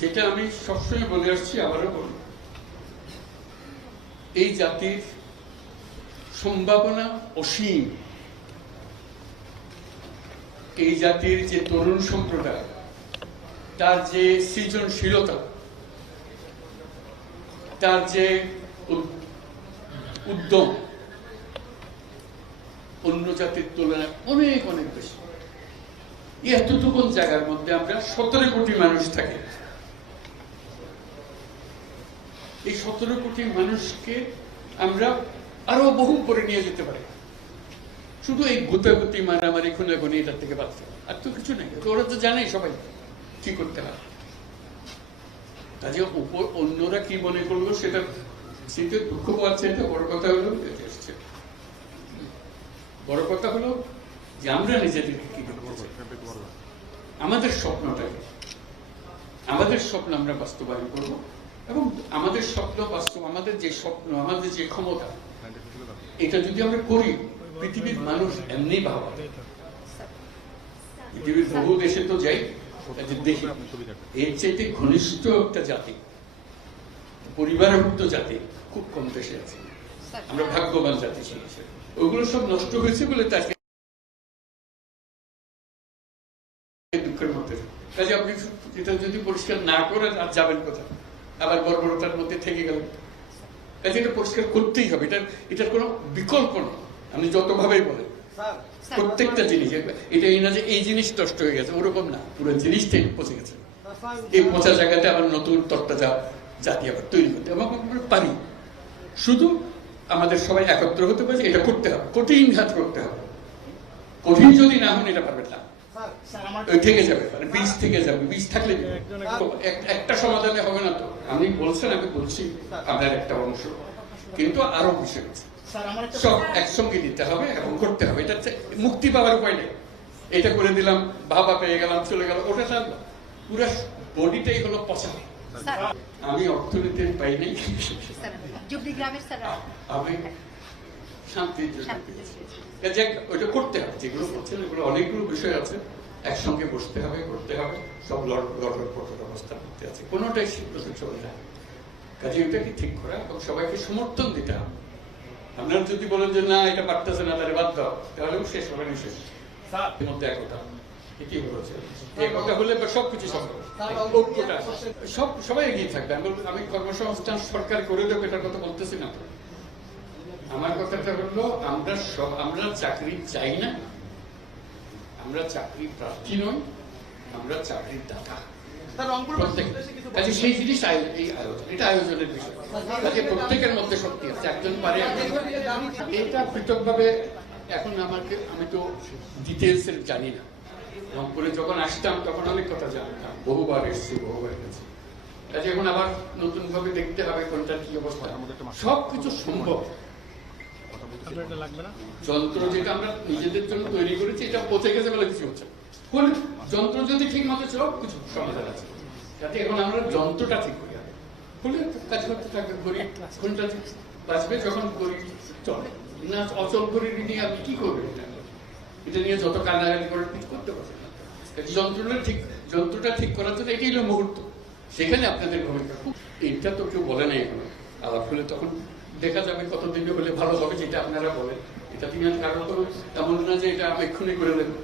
যেটা আমি সবসময় বলে আসছি, আবারও বলি, এই জাতির সম্ভাবনা অসীম। এই জাতির যে তরুণ সম্প্রদায়, তার যে সৃজনশীলতা, তার যে উদ্যম অন্য জাতির তুলনায় অনেক অনেক বেশি। এতটুকু জায়গার মধ্যে আমরা 17 কোটি মানুষ থাকি। এই 17 কোটি মানুষকে আমরা আরো বহু করে নিয়ে যেতে পারি, শুধু এই গুতাগুতি মারামারি খুনাখুনি এটার থেকে বাঁচতে, আর তো কিছু নেই। ওরা তো জানে সবাই কি করতে হয়। কাজে উপর অন্যরা কি মনে করলো সেটা সেটা দুঃখ পাচ্ছে। এটা বড় কথা হলো, বড় কথা হলো যে আমরা নিজেদেরকে কি করবো, আমাদের স্বপ্নটাকে, আমাদের স্বপ্ন আমরা বাস্তবায়ন করব। এবং আমাদের স্বপ্ন বাস্তব, আমাদের যে স্বপ্ন, আমাদের যে ক্ষমতা, এটা যদি আমরা করি, পৃথিবীর মানুষ এমনি ভাবা, পৃথিবীর বহু দেশে তো যাই, দেখি এর চাইতে ঘনিষ্ঠ একটা জাতি, পরিবারভুক্ত জাতি খুব কম দেশে আছে। আমরা ভাগ্যবান জাতি ছিল। ওগুলো সব নষ্ট হয়েছে বলে তাকে দুঃখের মধ্যে। কাজে আপনি এটা যদি পরিষ্কার না করেন আর যাবেন কোথায়, আবার বর্বরতার মধ্যে থেকে গেলেন। কাজে এটা পরিষ্কার করতেই হবে, এটার কোনো বিকল্প নেই। আপনি যতভাবেই বলেন, প্রত্যেকটা জিনিস, এটা এই না যে এই জিনিস নষ্ট হয়ে গেছে, ওরকম না, পুরো জিনিসটাই পচে গেছে। এই পচা জায়গাতে আবার নতুন তত্ত্বা জাতি আবার তৈরি করতে এবং আমরা পারি। শুধু আমাদের সবাই একত্র হতে পারে, এটা করতে হবে, কঠিন ঘাত করতে হবে। কঠিন যদি না হন এটা পারবেন না, থেকে যাবে, বীজ থেকে যাবে। বীজ থাকলে একটা সমাধানে হবে না। তো আমি বলছেন, আমি বলছি আপনার একটা অংশ, কিন্তু আরো বিষয় আছে, সব একসঙ্গে দিতে হবে এবং করতে হবে। এটা মুক্তি পাওয়ার উপায় নেই। এটা করে দিলাম, ভাবা পেয়ে গেলাম, চলে গেল, ওটা থাকলো, পুরো বডিটাই হলো পচা। আমি অর্থনীতির পাই নাই, আমি শান্তির জন্য ওইটা করতে হবে। যেগুলো করছেন এগুলো অনেকগুলো বিষয় আছে, একসঙ্গে বসতে হবে, করতে হবে। সব লড়ার অবস্থা করতে আছে, কোনোটাই সিদ্ধান্ত চলে যায়। কাজে এটাকে ঠিক করা এবং সবাইকে সমর্থন দিতে হবে। আপনারা যদি বলেন যে না এটা পারতেছে না, তাহলে বাদ দাও, তাহলেও শেষ হবে না। শেষ মধ্যে একতা, এটাই বলেছে। একতা হলে সবকিছু সম্ভব, ঐক্যটা সবাই এগিয়ে থাকবে। আমি কর্মসংস্থান সরকার করে দেবো এটার কথা বলতেছি না। আমার কথাটা হলো, আমরা চাকরি চাই না, আমরা চাকরি প্রার্থী নই, আমরা চাকরির দাতা। সেই জিনিস এটা আয়োজনের বিষয়। কাজে প্রত্যেকের মধ্যে শক্তি আছে, একজন পারে। এটা পৃথকভাবে এখন আমি তো ডিটেলস এর জানি না। রংপুরে যখন আসতাম তখন অনেক কথা জানতাম, বহুবার এসেছি, বহুবার গেছি। কাজে এখন আবার নতুন ভাবে দেখতে হবে কোনটা কি অবস্থা। সবকিছু সম্ভব। যন্ত্র যেটা আমরা নিজেদের জন্য তৈরি করেছি, এটা পচে গেছে বলে কিছু হচ্ছে। যন্ত্র যদি ঠিক মতো সব কিছু সমাধান আছে। যাতে এখন আমরা যন্ত্রটা ঠিক করি, হলে কাজ করতে থাকবে। গরিব কোনটা বাঁচবে যখন গরিব চলে না, অচল গরিব নিয়ে আপনি কি করবেন? এটা নিয়ে যত কান্নাকাটি করে কিছু করতে পারবেন না। যন্ত্রটা ঠিক করার জন্য এটাই হলো মুহূর্ত। সেখানে আপনাদের ভূমিকা খুব। এটা তো কেউ বলে নাই এখনো। আলাপ হলে তখন দেখা যাবে কতদিনে হলে ভালো হবে, যেটা আপনারা বলেন। এটা তিনি কারণ তো এমন না যে এটা এক্ষুনি করে দেবেন।